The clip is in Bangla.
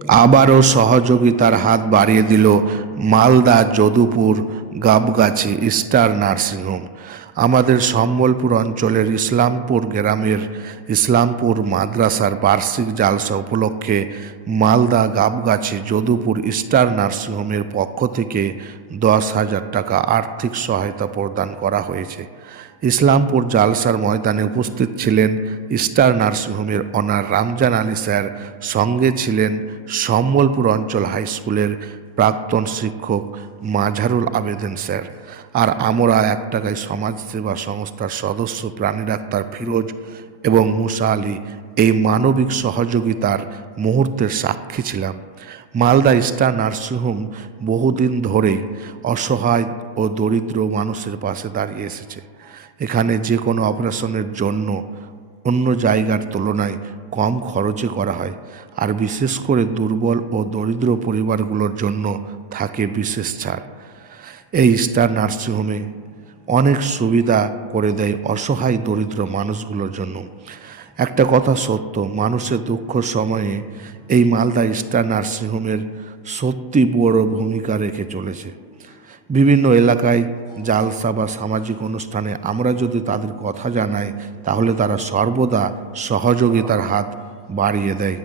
আবারও সহযোগিতার হাত বাড়িয়ে দিল মালদা যদুপুর গাবগাছি স্টার নার্সিংহোম। আমাদের সম্বলপুর অঞ্চলের ইসলামপুর গ্রামের ইসলামপুর মাদ্রাসার বার্ষিক জালসা উপলক্ষে মালদা গাবগাছি যদুপুর স্টার নার্সিংহোমের পক্ষ থেকে 10,000 টাকা আর্থিক সহায়তা প্রদান করা হয়েছে। ইসলামপুর জালসার ময়দানে উপস্থিত ছিলেন স্টার নার্সিংহোমের অনার রামজান আলী স্যার, সঙ্গে ছিলেন সম্বলপুর অঞ্চল হাই স্কুলের প্রাক্তন শিক্ষক মাঝারুল আবেদিন স্যার। আর আমরা 1 টাকায় সমাজসেবা সংস্থার সদস্য প্রাণী ডাক্তার ফিরোজ এবং মুসা আলী এই মানবিক সহযোগিতার মুহূর্তের সাক্ষী ছিলাম। মালদা স্টার নার্সিংহোম বহুদিন ধরেই অসহায় ও দরিদ্র মানুষের পাশে দাঁড়িয়ে এসেছে। এখানে যে কোনো অপারেশনের জন্য অন্য জায়গার তুলনায় কম খরচে করা হয়, আর বিশেষ করে দুর্বল ও দরিদ্র পরিবারগুলোর জন্য থাকে বিশেষ ছাড়। এই স্টার নার্সিংহোমে অনেক সুবিধা করে দেয় অসহায় দরিদ্র মানুষগুলোর জন্য। একটা কথা সত্য, মানুষের দুঃখ সময়ে এই মালদা স্টার নার্সিংহোমের সত্যি বড় ভূমিকা রেখে চলেছে। বিভিন্ন এলাকায় জালসা বা সামাজিক অনুষ্ঠানে আমরা যদি তাদের কথা জানাই, তাহলে তারা সর্বদা সহযোগিতার হাত বাড়িয়ে দেয়।